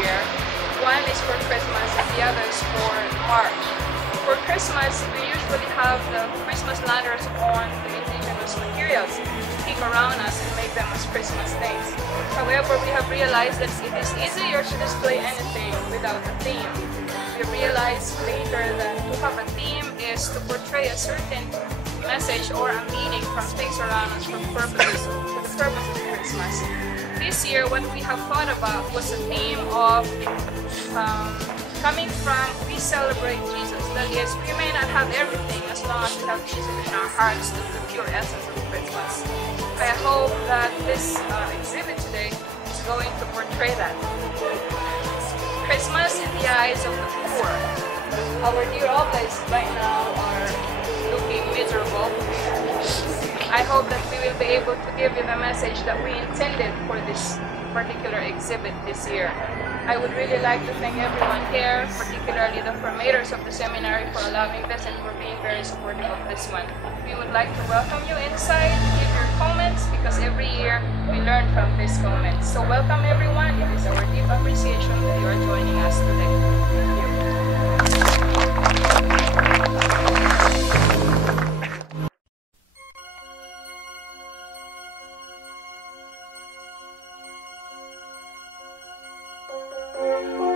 year. One is for Christmas and the other is for March. For Christmas, we usually have the Christmas lanterns on the indigenous materials to keep around us and make them as Christmas things. However, we have realized that it is easier to display anything without a theme. We realized later that to have a theme is to portray a certain message or a meaning from things around us for the purpose of Christmas. This year, what we have thought about was a theme of coming from we celebrate Jesus. That is, we may not have everything as long as we have Jesus in our hearts, the pure essence of Christmas. I hope that this exhibit today is going to portray that. Christmas in the eyes of the poor. Our dear oblates right now are looking miserable. I hope that we will be able to give you the message that we intended for this particular exhibit this year. I would really like to thank everyone here, particularly the formators of the seminary, for allowing this and for being very supportive of this one. We would like to welcome you inside, give your comments, because every year we learn from these comments. So welcome everyone. It is our deep appreciation that you are joining us today. Thank you.